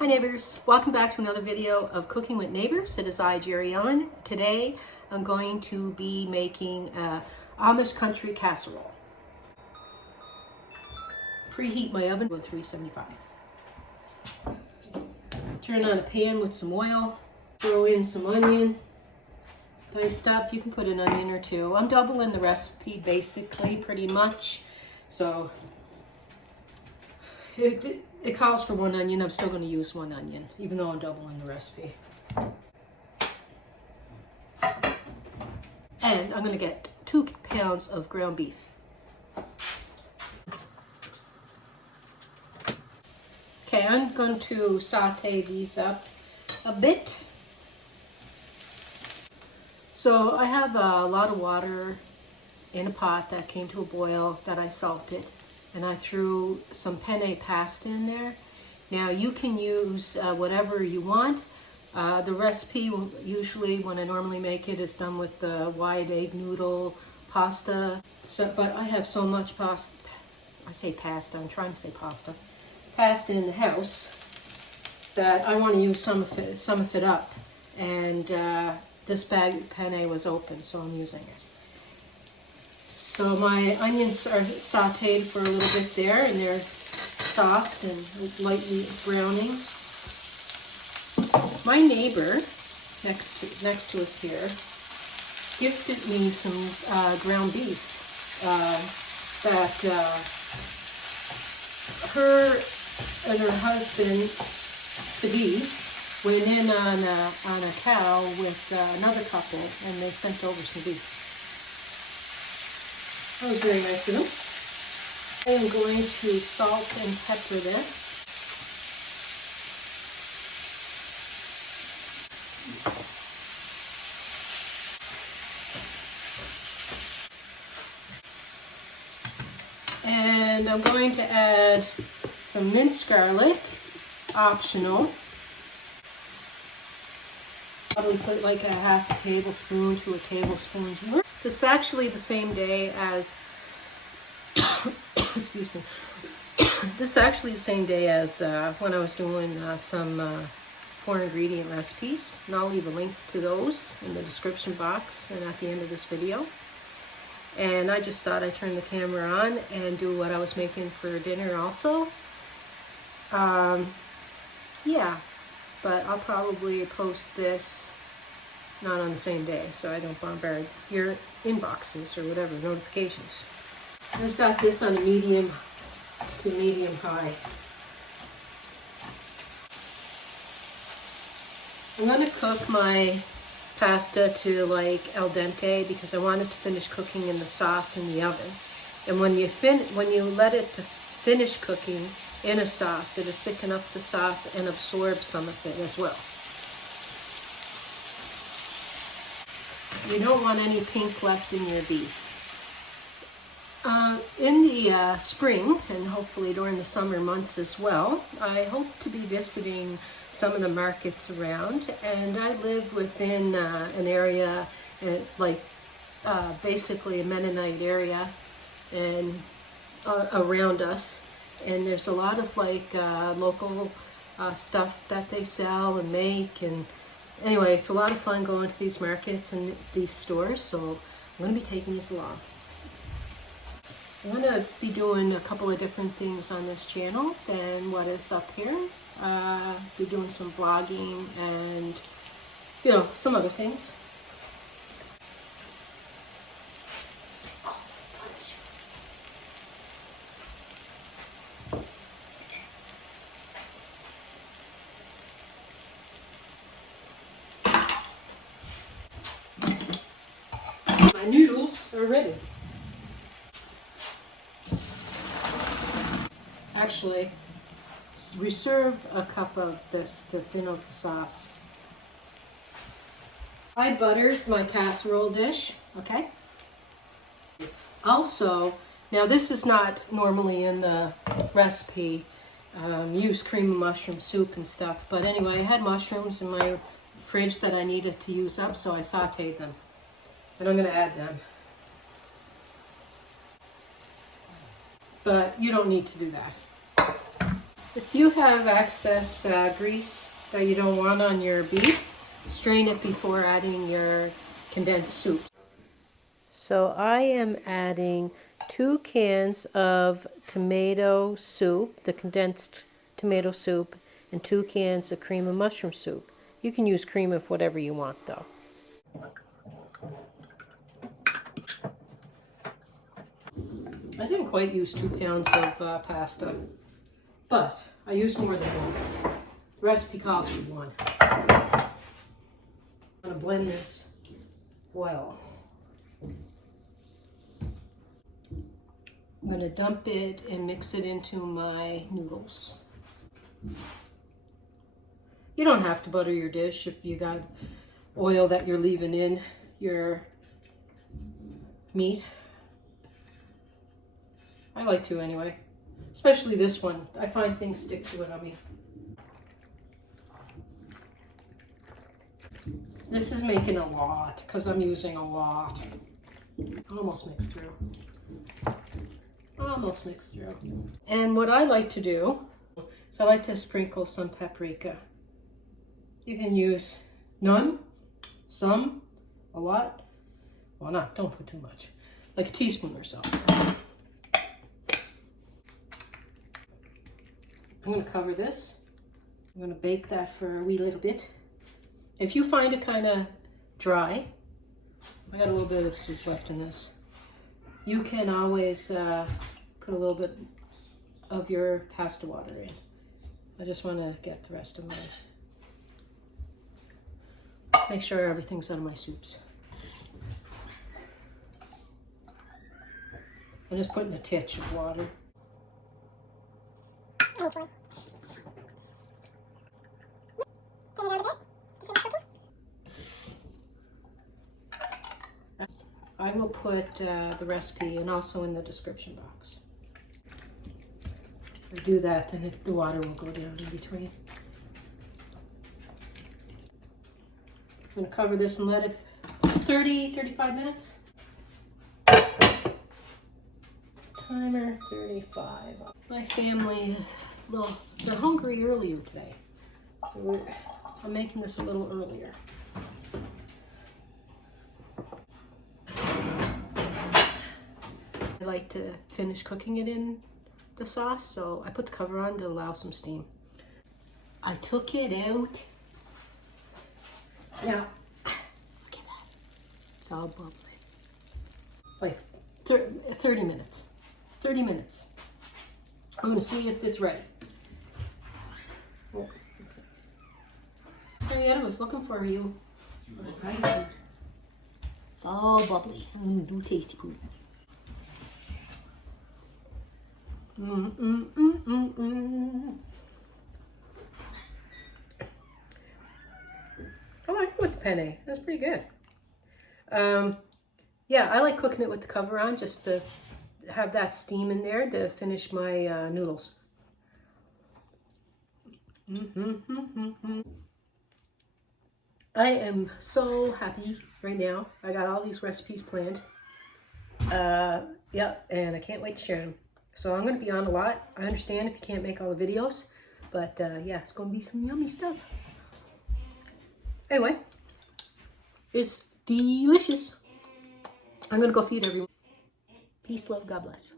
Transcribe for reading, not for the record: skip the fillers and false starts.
Hi neighbors, welcome back to another video of Cooking with Neighbors. It is I, Jerri-ellen. Today I'm going to be making Amish Country Casserole. Preheat my oven to 375. Turn on a pan with some oil, throw in some onion, diced up. You can put an onion or two. I'm doubling the recipe basically pretty much, so it calls for one onion. I'm still going to use one onion, even though I'm doubling the recipe. And I'm going to get 2 pounds of ground beef. Okay, I'm going to saute these up a bit. So I have a lot of water in a pot that came to a boil that I salted. And I threw some penne pasta in there. Now you can use whatever you want. The recipe, usually when I normally make it, is done with the wide egg noodle pasta. But I have so much pasta, I say pasta, I'm trying to say pasta in the house that I want to use some of it up. And this bag of penne was open, so I'm using it. So my onions are sauteed for a little bit there, and they're soft and lightly browning. My neighbor next to us here gifted me some ground beef that her and her husband to-be went in on a cow with another couple, and they sent over some beef. That was very nice of them. I am going to salt and pepper this. And I'm going to add some minced garlic, optional. Probably put like a half a tablespoon to a tablespoon. This is actually the same day as, excuse me, this is actually the same day as when I was doing some 4 ingredient recipes. And I'll leave a link to those in the description box and at the end of this video. And I just thought I'd turn the camera on and do what I was making for dinner also. Yeah, but I'll probably post this not on the same day, so I don't bombard your inboxes or whatever, notifications. I just got this on a medium to medium high. I'm going to cook my pasta to like al dente because I want it to finish cooking in the sauce in the oven. And when you let it to finish cooking in a sauce, it'll thicken up the sauce and absorb some of it as well. You don't want any pink left in your beef. In the spring, and hopefully during the summer months as well, I hope to be visiting some of the markets around, and I live within an area, basically a Mennonite area, and around us, and there's a lot of local stuff that they sell and make, and anyway, it's a lot of fun going to these markets and these stores, so I'm going to be taking this along. I'm going to be doing a couple of different things on this channel than what is up here. Be doing some vlogging and, you know, some other things. My noodles are ready. Actually, reserve a cup of this to thin out the sauce. I buttered my casserole dish, okay? Also, now this is not normally in the recipe, use cream of mushroom soup and stuff, but anyway, I had mushrooms in my fridge that I needed to use up, so I sauteed them. And I'm going to add them. But you don't need to do that. If you have excess grease that you don't want on your beef, strain it before adding your condensed soup. So I am adding 2 cans of tomato soup, the condensed tomato soup, and 2 cans of cream of mushroom soup. You can use cream of whatever you want though. I didn't quite use 2 pounds of pasta, but I used more than one. The recipe calls for 1. I'm going to blend this well. I'm going to dump it and mix it into my noodles. You don't have to butter your dish if you got oil that you're leaving in your meat. I like to anyway, especially this one. I find things stick to it on me. This is making a lot because I'm using a lot. Almost mixed through. Almost mixed through. And what I like to do, so I like to sprinkle some paprika. You can use none, some, a lot. Well, not, don't put too much. Like a teaspoon or so. I'm going to cover this. I'm going to bake that for a wee little bit. If you find it kind of dry, I got a little bit of soup left in this. You can always put a little bit of your pasta water in. I just want to get the rest of my, make sure everything's out of my soups. I'm just putting a titch of water. I will put the recipe and also in the description box. If I do that, then the water will go down in between. I'm going to cover this and let it 30-35 minutes. Timer 35. My family is they're hungry earlier today. So I'm making this a little earlier. I like to finish cooking it in the sauce, so I put the cover on to allow some steam. I took it out. Now, look at that. It's all bubbly. Like 30 minutes. 30 minutes. I'm going to see if it's ready. Oh, Henrietta was looking for you. It's all bubbly. I'm going to do tasty food. I like it with the penne. That's pretty good. Yeah, I like cooking it with the cover on just to have that steam in there to finish my noodles. I am so happy right now. I got all these recipes planned. Yeah, and I can't wait to share them. So I'm going to be on a lot. I understand if you can't make all the videos, but yeah, it's going to be some yummy stuff. Anyway, it's delicious. I'm going to go feed everyone. Peace, love, God bless.